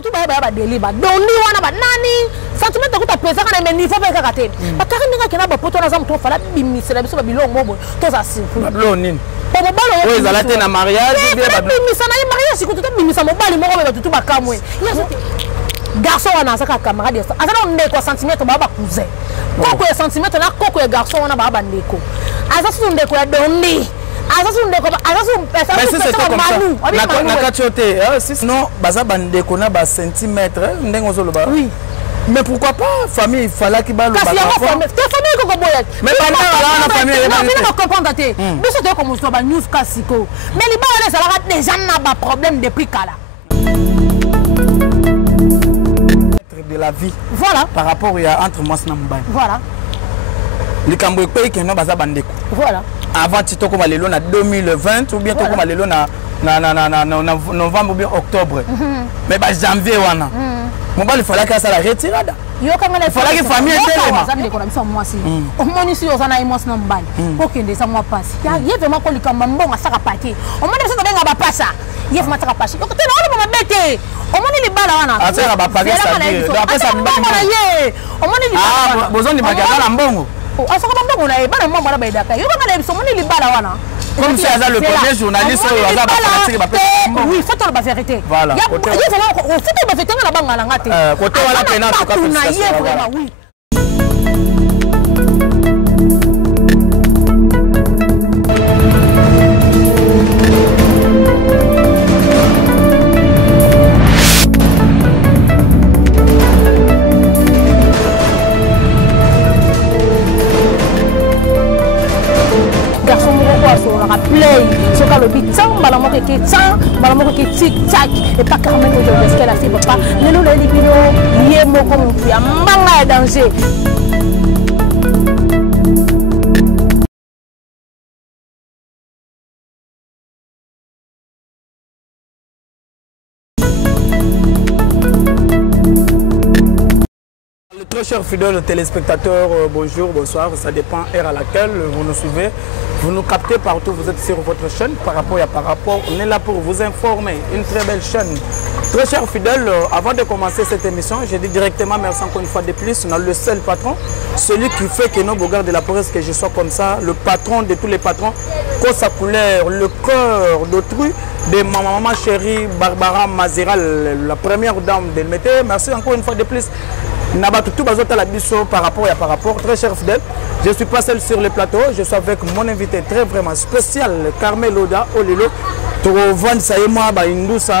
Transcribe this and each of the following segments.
tout ba deliba doni wana ba nani sentiment ko ta pesa kana mais niveau pe kaka te ba Karine nga kena ba poto na zamu to fala bimisela biso ba bilongo mobo to za simple bablo nini ba mobalo o ezala te na mariage bien ba bimisa na mariage ko to bimisa mobali moko ba tout ba kamwe garçon wana saka camarade azana ndeko centimètre ba cousin koko ya centimètre na koko ya garçon wana ba ndeko aza su ndeko ya doni aza su ndeko aza su pesa manu na kachote sinon baza bandeko na ba centimètre ndengo zoloba oui. Mais pourquoi pas famille il fallait qu'il balle le famille ko boya mais pendant la famille il va comprendre te biso te comme so ba news kasiko mais li ba les ala déjà na ba problème depuis kala de la vie voilà par rapport il y a entre moi na mbani voilà les kambo pe ke no baza bandeko voilà avant tito ko malelo na 2020 ou bien to ko malelo na novembre ou bien octobre mais ba janvier wana mobali fallait que ça la retirada yo kanga il fallait que famille tellement ça ndeko na biso mwasi o moni si ozana imos na mbali ko kende sa mwa pasi ya ye vraiment ko likamba mbonga saka pati o moni biso benga ba pasa ye vraiment saka pasi ko te na mama bete o moni libala wana asaka ba pagi ça dit après ça mbali ye o moni libala besoin de magaza na mbongo asaka mbongo na ye bana mbongo na baidaka yo kanga na biso moni libala wana comme si Aza le premier journaliste Aza oui, faut la vérité. Voilà. Il faut la vérité la banque la ngate. Côté wala pena en tout cas. Oui. Play, ce qu'a le bitan, malamoko qui tient, malamoko qui tic-tac, et pas Carmen au parce qu'elle a fait papa. Mais nous, les libino, yé moko mon puya, manga danger. Très chers fidèles téléspectateurs, bonjour, bonsoir, ça dépend heure à laquelle vous nous suivez. Vous nous captez partout, vous êtes sur votre chaîne, par rapport, on est là pour vous informer, une très belle chaîne. Très chers fidèles, avant de commencer cette émission, je dis directement merci encore une fois de plus, on a le seul patron, celui qui fait que nos regards de la presse, que je sois comme ça, le patron de tous les patrons, que sa couleur, le cœur d'autrui, de ma maman chérie Barbara Mazeral, la première dame de Mété. Merci encore une fois de plus. Par rapport, très chers fidèles, je ne suis pas seul sur le plateau, je suis avec mon invité très vraiment spécial, Carmel Oda Olelo.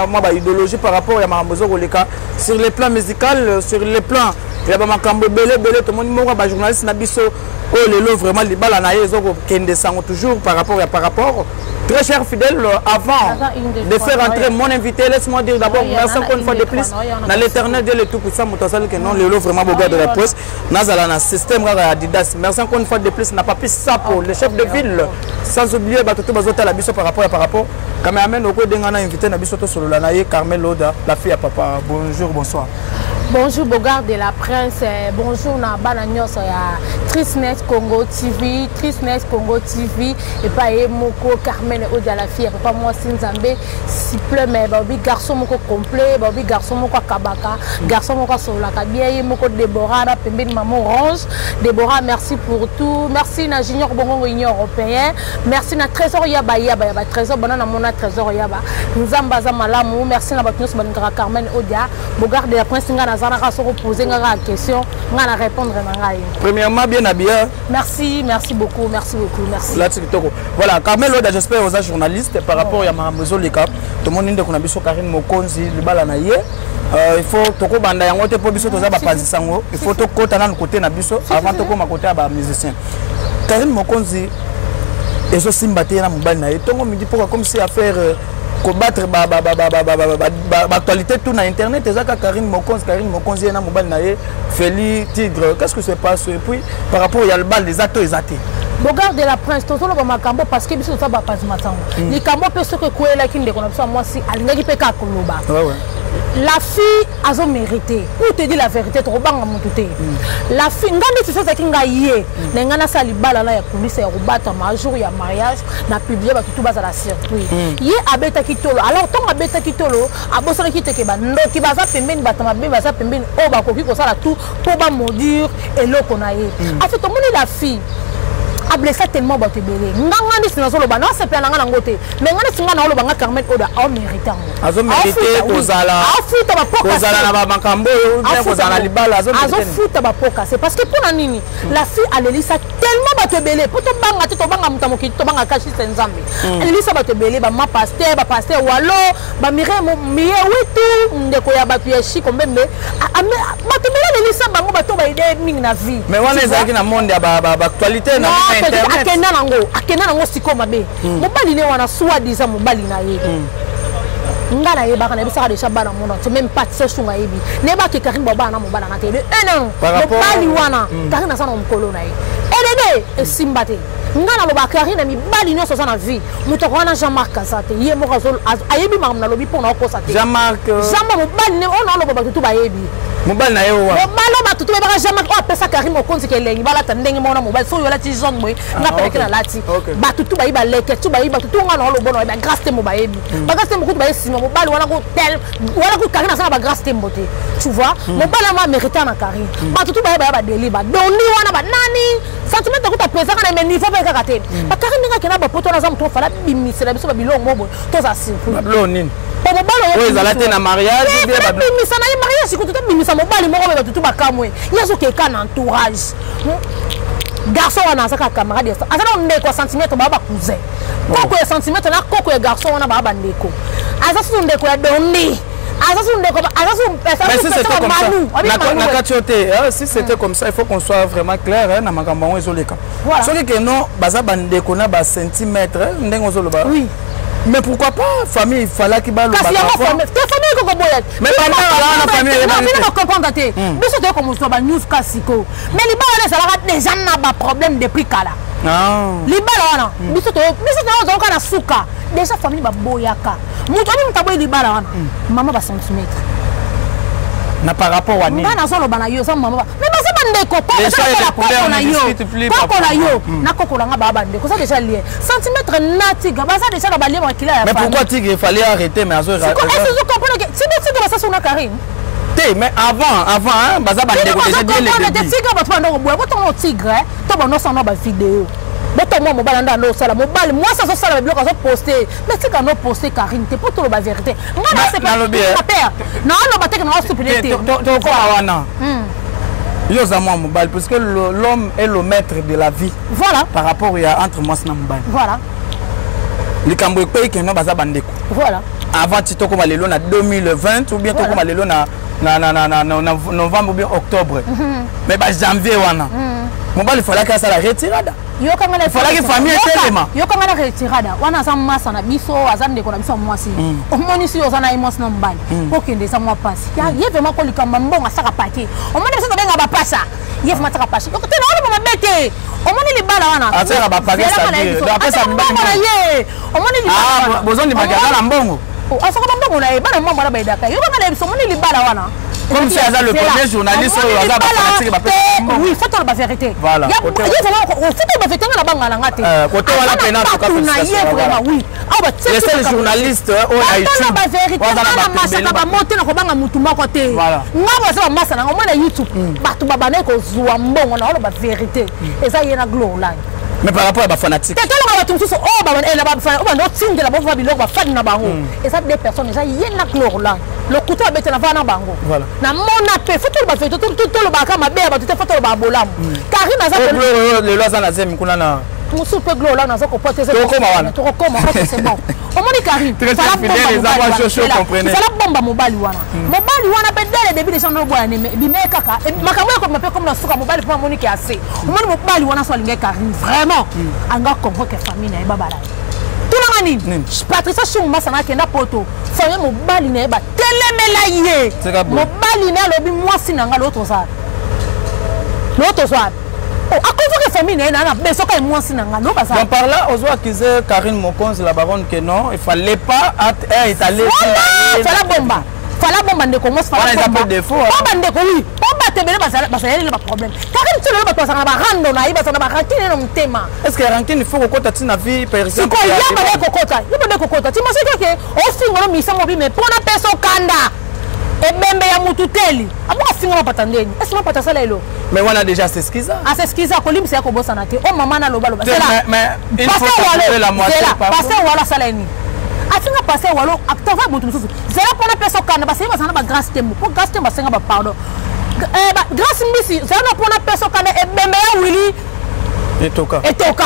Moi, idéologie par rapport à Marambozo Oleka sur le plan musical, sur le plan il y a tout le monde journaliste Nabiso Olelo vraiment les balles toujours par rapport. Très chers fidèles, avant de faire entrer mon invité, laisse-moi dire d'abord merci encore une fois de plus dans l'éternel Dieu le Tout-Puissant, que non, le lot vraiment beau gars de la presse, dans système Adidas. Merci encore une fois de plus, n'a pas pu ça pour le chef de ville, sans oublier tout la biso par rapport. Cameraman, au cours d'un an, invité Nabiso sur le Carmel Oda, la fille à papa. Bonjour, bonsoir. Bonjour Bogard de la Prince, bonjour na Banagnos ya Trisness Congo TV et pas Moko Carmen Odia la fille papa moi Sinzambe siple mais babi garçon moko complet babi garçon moko kabaka garçon moko solaka bien moko Déborah na pembeni maman Orange Déborah merci pour tout merci na Junior Bongo Union européen merci na Trésor Yaba Trésor banana mona Trésor Yaba nous ambaza malamu merci na batnos baningara Carmen Odia Bogard de la Prince poser une question, répondre. Premièrement, bien habillé. Merci beaucoup. Voilà, Carmel Oda, j'espère aux journalistes par rapport à Marambozo Leka. Tout le monde dit qu'on a besoin de Karine Mokonzi, le balanaye. Il faut que banda yango te po biso toza ba pazisango. Il faut que kota na côté na biso avant to ko makote ba musicien. Karine Mokonzi ezo simbate na mobali na ye. Tongo me dit pourquoi comme si affaire combattre l'actualité tout na internet et ça Karine Mokonzi na mobile nae Feli Tigre qu'est-ce que se passe et puis par rapport il y a le bal des acteurs exatés Bogard de la Prince tout le makambo parce que biso ça ba pas matango les kambo pe ce que koela ki ndeko na biso moi si alingaki pe ka koloba la fille a mérité. Pour te dire la vérité, tu vas mon tout. La fille, ngande tu sais ce qu'il a yé. N'engana sali bala la ya police ya rubata ma jour ya mariage na publier ba tout bas à la circuit. Yé abeta kitolo. Alors ton abeta kitolo, abosala kiteke ba ndo ki baza pembeni batama be baza pembeni o ba koki ko sala tout pour ba maudire et l'eau qu'on a yé. En fait, on la fille. A blessé tellement ba te belé. Nganga ni sina solo ba non c'est plein ngana ngote. Mais ngana singa na oloba nga Carmen Oda a mérité. Azo mérité kozala. A futa ba poka. Kozala na ba makambo bien kozala libala azo mérité. Azo futa ba poka. C'est parce que pour na nini la fille a lelisa tellement ba te belé. Pour to banga to banga mutamoki to banga kashi senzambe. Lelisa ba te belé ba ma pasteur walo ba mire mo miye witu ndeko ya batu ya shi kombembe. Ba te belé lelisa bango ba to ba ide mingi na vie. Mais wana ezaki na monde ya ba actualité na akenda nango siko mabe mobali ne wana soi-disant mobali na ye ngala ye baka na bisaka de shabana mona to même pas ce sunga yebi ne ba ke Karim baba na mobala na tebe non mobali wana Karim na sana mkolo na ye elede esimbate ngana lo ba Karim na mibali no so na vie mutoko wana Jean-Marc Kasate ye mo razol ayebi mam na lobi pona ko sate Jean-Marc mobali ne ona lo ba tout ba yebi mobali na ye wa mobali ba tout ba Jean-Marc o pesa Karim o konti ke lengi bala tandenge mona mobali so yo la ti zone moy nga peleke na lati ba tout ba yiba leke tout ba yiba tout ngana lo bono ba grâce te mo ba yebi ba grâce te mo ko ba yesi mobali wana ko tel wana ko Karim na sana ba grâce te mbote tu vois mobali ma mérité na Karim ba tout ba yiba ba deliver doni wana ba nani sentiment ko ta pesa kana mais niveau ba kakate ba Karim nga kena ba poto na zamu to fala bimise la biso ba bilongo mobo to za simple ba biloni oui, ils allaient à mariage. Mais ça n'a pas mariage. Si tu as ça mobile, moi, tu vas camouer. Il y a ce qui est un entourage. Garçon, on a ça comme camarade. Alors on est quoi centimètre, baba cousin. Coco est centimètre, là, coco est garçon, on a baba ndeko. Alors si on est quoi donné. Mais si c'était comme ça, si c'était comme ça, il faut qu'on soit vraiment clair. Voilà. Ceux qui ont des centimètres, oui. Mais pourquoi pas famille, il fallait qu'il balle. Mais les gens n'ont problème depuis Kala. Les balles, déjà famille va boyaka. Maman va centimètre. Na par rapport à ni. Mais ça mais pourquoi Tigre il fallait arrêter mais mais avant baza bande ko déjà bien moi ça ça le bloc à poster mais c'est quand on poster Karine t'es pour tout la vérité c'est pas non parce que l'homme est le maître de la vie. Voilà. Par rapport à entre moi et mobile. Voilà. Les Cambouis pays qui n'ont pas bandé. Voilà. Avant tu comme les lois 2020 ou bien comme les lois novembre ou bien octobre. Mais bah janvier wana. Mobile il fallait que ça la retirade. Il fallait que famille tellement. Yo kanga la retirada. Wana za masa na biso azande ko na biso mwasi. Omoni si ozana imos na mbali. Okende za mwa passe. Ya vraiment ko likamba mbonga saka pake. Omoni biso benga ba passa. Yef mataka passe. Yo tena ona ba bete. Omoni libala wana. Atera ba pake ça dit. Après ça mbali. Omoni libala. Ah, besoin de magana mbongo. Asaka mbongo na e bana mbongo na ba idaka. Yo kanga na biso omoni libala wana. Comme si Aza le premier journaliste oui, il faut la vérité. Voilà. Côté oui. Les seuls journalistes mais par rapport à la fanatique. Et ça des personnes déjà il y a le couteau a été dans bango. Voilà. Na mon appel faut tout le fait tout le baka ma bé tout fait le babolam. Karine Aza le loza na zemi kuna na musu pe glo là na zoko porter c'est bon. Au moins Karine. Très fidèle les avoir chaud comprenez. C'est la bombe mobile wana. Mobile wana pe dès le début des gens no boya neme bi me kaka makambo ko mape comme na suka mobile pour monique assez. Au moins mobile wana so linga Karine vraiment anga comprendre que famille na babala. Patricia Chouma ça n'a qu'un poto. Famille mobile na ba telemela yé. Mobile na lobi moi sinanga l'autre ça. L'autre ça. Oh, à cause de famille na beso ka moi sinanga no ba ça. Donc par là on voit qu'ils Karine Mokonzi la baronne que non, il fallait pas être allé c'est la bomba. fala bomba ndeko mo fala bomba défaut bomba ndeko oui bomba tebele basala le problème car tu le ba tosanga ba rando na iba sana ba rankine no mtema est-ce que rankine il faut kokota tina vie par exemple ko yamba de kokota ti mo se que o fingo no misa mo bi me pona peso kanda ebembe ya mututeli abuka fingo na patandeni est-ce que pata sala elo mais voilà déjà c'est ce qu'ils a ah c'est ce qu'ils a ko limisa ko bossa na te o mama na loba mais il faut passer la moitié passer wala sala ni atinga passer walo acteur mutu mususu zela pona peso kanda ba sema sana ba grâce tembo ko grâce tembo senga ba pardon grâce mbisi zela pona peso kanda ebembe ya wili Etoka.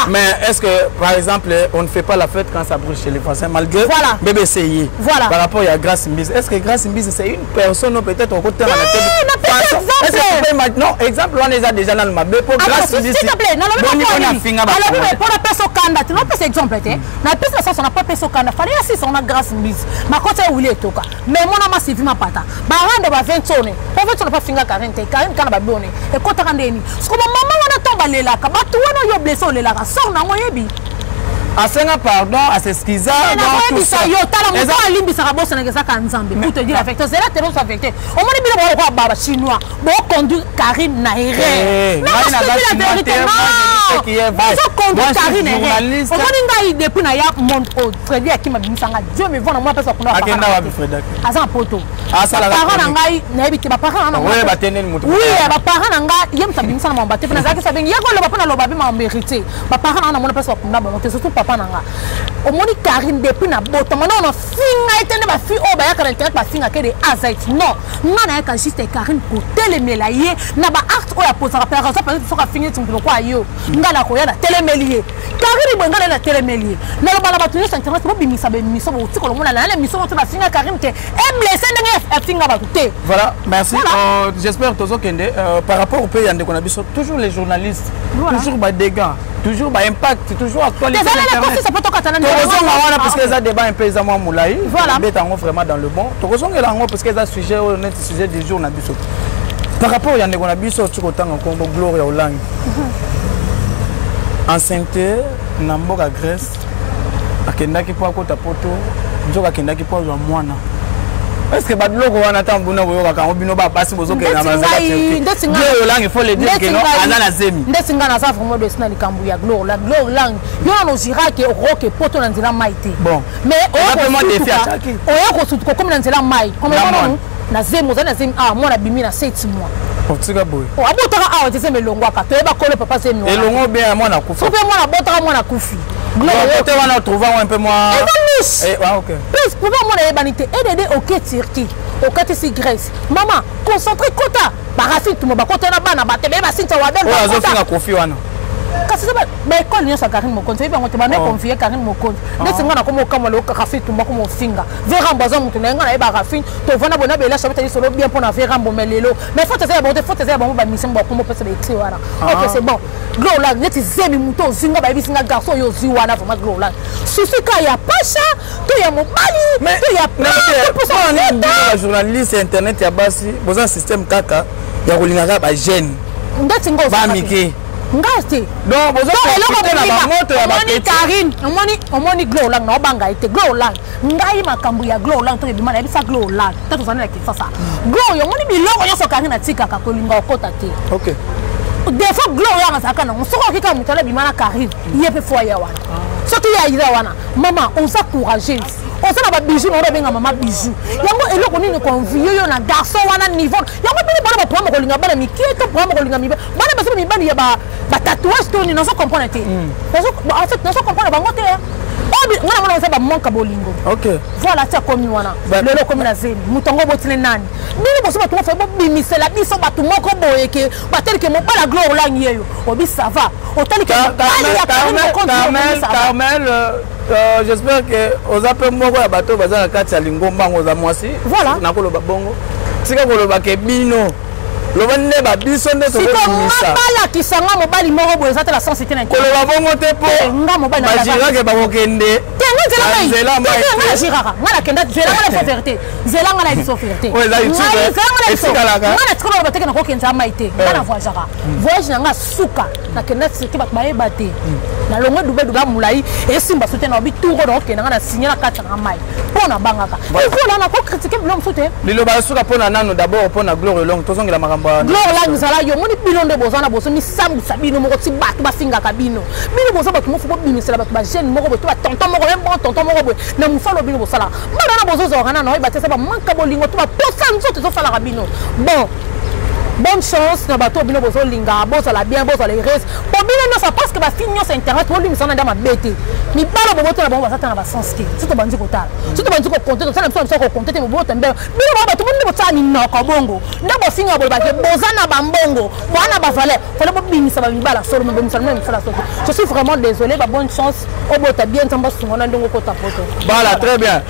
Mais est-ce que, par exemple, on ne fait pas la fête quand ça brûle chez les voisins, malgré BBCI? Voilà. Par rapport à Grace Mbise, est-ce que Grace Mbise, c'est une personne ou peut-être au côté de la tête? Non, exemple, on les a déjà dans le mabé. Pour Grace Mbise, s'il te plaît, non, alors, pour la personne candidate, tu n'as pas exemple, na personne ça, on n'a pas personne candidate. Fallait assis, on a Grace Mbise. Ma côté où il est Etoka. Mais mon ama c'est vima pata. Bah, on va 20 tonnes. Pour 20 tonnes, pas finga 40, 40 quand on va bonner. Et quand on a des nids. Ce que maman, on a tombé là, quand on yo blessé le la sort na moyebi asenga pardon à s'excuser donc tout ça yo tala mo ko limbi sa bossa na kesa ka nzambe pour te dire avec toi c'est là terreau affecté on moni bilo ko baba chinois bo conduire Karine na erreur non c'est la vérité non Karine erreur on moni ngai depuis na ya monde au Freddy akima bimisanga Dieu me vona moi personne kuna akenda wa Freddy asa poto asala la parents ngai na ebiti ba parents na oui ba tenel mutu oui ba parents ngai yem sabimisana mo baté na zaki sabengi yako lo ba pona lo ba bi ma mérité ba parents na mona personne kuna bon surtout papa nanga omoni Karine depuis na boto mana on finga etene ba fi o ba ya karantene ba finga ke de azait non ngana ya ka juste Karine ko telemela ye na ba acte o ya posa ka raison parce que soka fingi tumbulo kwa yo ngala ko ya na telemeli ye Karine bo ngala na telemeli na lo bala batu sur internet bo bimisa be miso bo tiko lo mona na miso bo ba finga Karine te e blessé ndenge e finga ba te voilà merci j'espère tozo kende par rapport au pays ande qu'on a biso toujours les journalistes toujours ba dégâts toujours ba impact toujours actualité parce que ça débat un peu les amours moulay voilà vraiment dans le bon parce que ça sujet honnête sujet du jour na biso par rapport à yande qu'on a biso tu autant encore gloire au langue enceinte na mboka Grèce akendaki po akota poto nzoka akendaki po ya mwana est-ce que badloko wana tambuna boyoka kango bino ba basi bozoke na mazaka Turquie Gloire langue il faut le dire que non ana la zemi ndesinga na sa vraiment de sina likambu ya Gloire langue yo no zirake roke poto na nzela maite bon mais vraiment défi attaqué oya ko sutu ko comme na nzela mai comme na zemi ah moi na bimi na 7 mois otika boy o abotaka awa tese melongwa ka to eba kole papa zemi elongo bien moi na kufa pe moi na botaka moi na kufi Gloire on va trouver un peu moi OK plus pour moi na ebanité et OK Turquie OK si Grèce maman concentré kota ba rafit mo ba kota na bana ba tebe ba sinta wa bel ba kota na kofi wana kasi ba école nyo sa Karine Mokonzi ba ngote ba na confier Karine Mokonzi ndesinga na komo kama lo rafit mo komo finga vera mbazo mutu na nga na ba rafit to vona bona bela chabeta ni solo bien pour na vera mbo melelo mais faut te faire bon ba mission ba komo pesa ba écrit wana OK c'est bon Gloire là neti zemi muto zinga ba bisinga garçon yo zi wana vraiment Gloire là susi ka ya pasha to ya mobali to ya pour journaliste internet ya basi boza système kaka ya kolingaka ba jeune ndeti ngo ba mike ngasti donc bozo la moto ya ba Karine omoni Gloire lang na banga ite Gloire lang ngai makambu ya Gloire lang to ebima na bisa Gloire lang tato zana ya kisasa Gloire yo moni biloko nyoso Karine na tika ka kolinga okota te OK des fois Gloire ya masaka na soko kika mutala bima na Karine yepe fois ya wana soki ya ira wana maman on s'encourager on s'en va bijou on benga maman bijou yango eloko nini convier yo na garçon wana niveau yango bini bona ba prendre kolinga bana mikieto prendre kolinga miba bana basi mibani ya ba tatouage to ni non so comprendre te en fait non so comprendre bango te ngana mona ça ba manka bolingo OK voilà ça comme wana lelo comme na zemi mutongo botine nani bini boso ba to fa bo bimisela biso ba to moko boyeke ba tel que mo bala Gloire lang yeyo obi ça va o tel que Carmel j'espère que aux appels moko ya bato bazana kati ya lingomba ngoza mwasi voilà nakoloba bongo sika koloba ke bino loba nne ba biso nde to komisa bala kisanga mobali moko boyo zata la sensité na koloba bongo te po nga mobali na bajira ke bakokende te Zela ngala kenda zela ngala fa vérité zela ngala biso vérité ouais là YouTube ngala tsikola bateka na ko kenza maite ngala voyagera voyage na nga suka na kenda tsiki ba mayeba te na longo duba mulai et simba soute na bituro na okenda ngala signer na kata na mai pona bangaka et voilà na ko critiquer bilom soute lilo ba suka pona nano d'abord pona gloire long tozongela makambo gloire lang zala yo moni bilonde bozana boso mi sambu sabino moko ti batu basinga kabino bino bozo batu mo fuko bimisela batu ba jeune moko boto ba tonton moko même bon tonton moko boy na musalo bino bosala mbana bozo zo kana na ba tesa ba manka bolingo to ba posa nzoto to sala kabino bon bonne chance na bato bino bozo linga bozo la bien bozo les res bon bino no ça parce que ba finio sur internet pour lui misana ndama bete mi bala bobo to na bongo basata na ba sanski tout bandi ko tala tout bandi ko compter ça na so ko compter mo boto mbele bino ba bato bino botani na ko bongo ndabo finga bo ba ke bozana ba mbongo bana ba valeur fallait bo bimisa ba mi bala solo mo misana même ça je suis vraiment désolé ba bonne chance au bota bien tamba sungona ndongo ko tapoto voilà très bien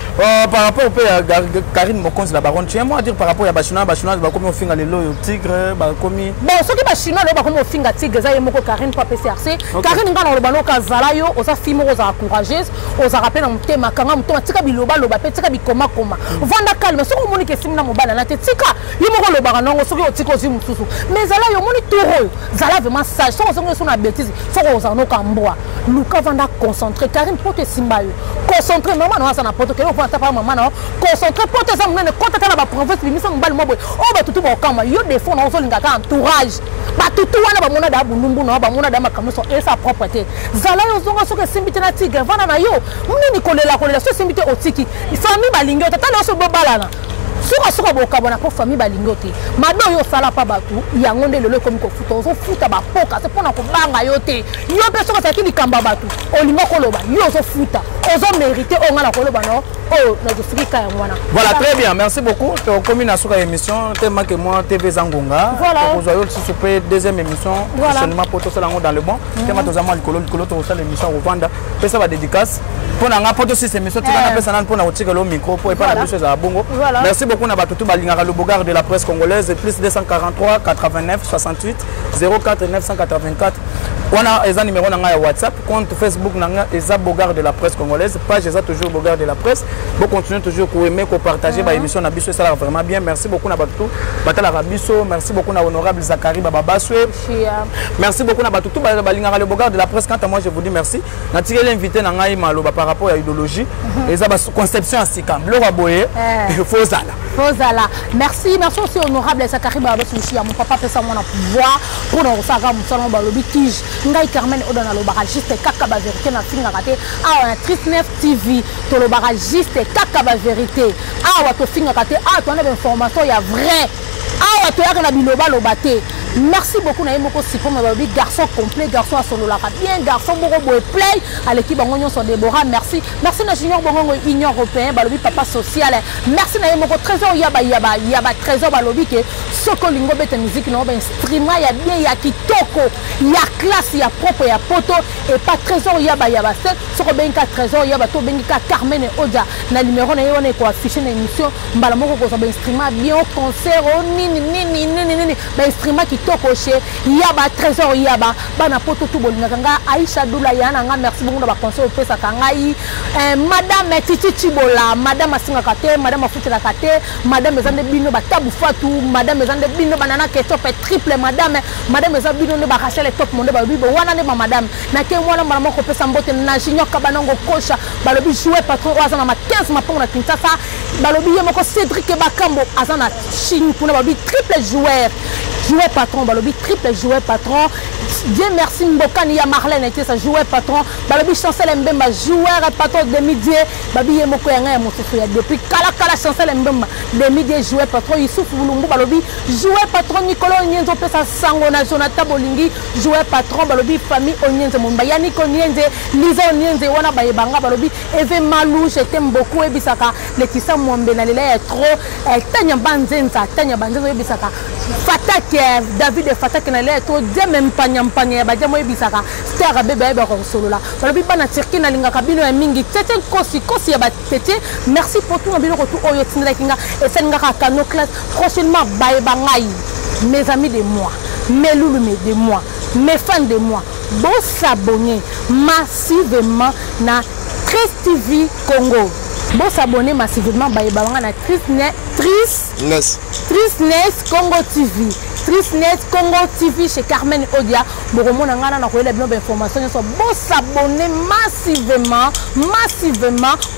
par rapport au Karine Mokonzi la baronne tu moi dire par rapport à bachuna ba comme on finga les loyo tigre ba komi bon ce qui ba chinois ba comme on finga tigre za yemoko Karine pa PCRC Karine ngana lobano ka zala yo oza fimo oza courageuse oza rappel na mutema kanga mutema tika biloba loba pe tika bikoma koma vanda calme soko moni ke simna mobala na te tika yemoko loba nango soki otiko zi mususu mais zala yo moni toro zala vraiment sage soko zongo so na bêtise soko oza no kambwa luka vanda concentré Karine pote simba yo concentré maman na sana poto ke on tapa maman na concentré pote za mnene kota tala ba province bimisa mbali mobo o ba tutu ba kama yo defo na ozolinga ka entourage ba tutu wana ba mona da bunumbu na ba mona da makamuso et sa propreté zala yo zongo soke simbite na tigre vana na yo mnene kolela so simbite otiki famille balingi tata na so bobalana suka bokabona pour famille balingo te mado yo sala pa batu yango nde lelo komi ko futa ozo futa ba poka c'est pona ko banga yo te yo pe soka sakili kamba batu olingo koloba yo ozo futa ozo mériter o ngala koloba no oh na jifika ya mwana voilà très bien merci beaucoup to komi na suka émission tellement que moi TV Zangonga to zoyo si super deuxième émission prochainement pour tout ça dans le bon tellement to zama likolo to ça l'émission Rwanda pesa ba dédicace pona nga poto si émission tika na pesa nan pona otika lo micro pour pas la biso za bongo merci beaucoup na batutu balingaka le bogard de la presse congolaise plus 243 89 68 04 984 on a eza numéro na nga WhatsApp compte Facebook na nga eza bogard de la presse congolaise page eza toujours bogard de la presse vous continuez toujours pour aimer pour partager ba émission na biso ça va vraiment bien merci beaucoup na batutu batala rabiso merci beaucoup na honorable Zakari Babaswe merci beaucoup na batutu balingaka le bogard de la presse quant à moi je vous dis merci na tiré l'invité na nga maloba par rapport à idéologie eza ba conception asika blora boye Fozala. Merci aussi honorable Zakari Babaswe mon papa pesa mon pouvoir pour nous saga musalon balobi tige ngai Carmen odana lo baragiste kaka ba vérité na finga raté a Trisnef TV to lo baragiste kaka ba vérité a to finga raté a to na information ya vrai a to ya na biloba lo baté. Merci beaucoup na yemoko sipo mababi garçon complet garçon à solo la bien garçon boko boy play à l'équipe bangonyo sur Déborah merci na junior bongo union européen balobi papa social merci na yemoko trésor yaba trésor balobi ke soko lingo bete musique no ben streamer ya bien ya kitoko ya classe ya propre ya poto et pas trésor yaba set soko benka trésor yaba to benka Carmen Odia na numéro na yone ko afficher na émission mbala moko ko so ben streamer bien au concert nini ben streamer tokoche yaba trésor yaba bana poto tout bolinga nga Aïcha Doula yana nga merci beaucoup na ba conseil pesa kangai madame Titi Chibola madame Asinga Kate madame Afutela Kate madame Ezande Bino ba tabu fatu madame Ezande Bino banana ke top triple madame Ezande Bino ne ba Rachel top monde ba bibo wana ne ba madame na ke mwana mama ko pesa mbote na junior kabanongo kocha balobi jouer patron azana ma 15 mapongo na Kinshasa balobi yemoko Cédric Bakambo azana chini kuna balobi triple joueur patron balobi triple joueur patron Dieu merci Mbokani ya Marlène était sa joueur patron balobi Chancel Mbemba joueur patron de midi babi yemoko yanga ya mosusu ya depuis kala Chancel Mbemba de midi joueur patron Youssouf Bulumbu balobi joueur patron Nicolas Onyenzo pesa sango na Jonathan Bolingi joueur patron balobi famille Onyenzo Mumba ya Nico Onyenze Liza Onyenze wana bayebanga balobi Eve Malou je t'aime beaucoup ebisaka Letissa Mwambe na lela ya trop Tanya Banzenza ebisaka Fatak David Fatak na lela trop dia même panya ba dia mo ebisaka star bebe ba ko solo la balobi bana tirki na linga kabino ya mingi tete kosi ya ba tete merci pour tout ngabilo ko tout oyo tindela kinga et senga ka kano classe prochainement ba ngai mes amis de moi mes loulous de moi mes fans de moi bon s'abonner massivement na Tris TV Congo. Bon s'abonner massivement à Trisnet Congo TV. Trisnet Congo TV chez Carmen Odia. Bon information. Bon s'abonner massivement.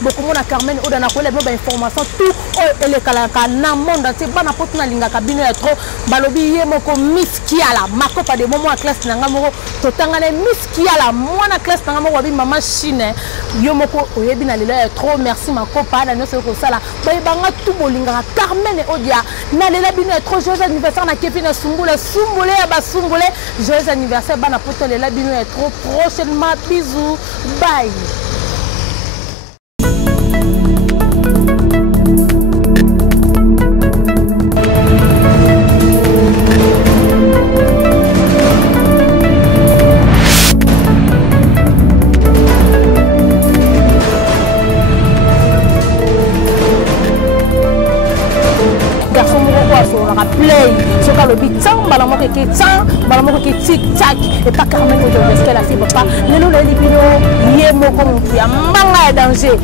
Beaucoup de Carmen Odia na information tout et le kalaka na monde entier. Bana potuna linga kabino ya trop. Balobi ye moko miskiala. Mako pa de momo a classe nanga moko. Totangane miskiala. Moi na classe nanga moko bi mama chine. Yo moko oyebi na lela ya trop. Merci mako pa na no se ko sala. Ba banga tout bolinga Carmen Odia. Na lela bino ya trop joyeux anniversaire na Kepina Sumbule ya Basumbule. Joyeux anniversaire bana poto lela bino ya trop. Prochainement bisous. Bye. Et pas Carmen Odia, parce qu'elle a fait papa. Ne nous le dit, il y a un danger.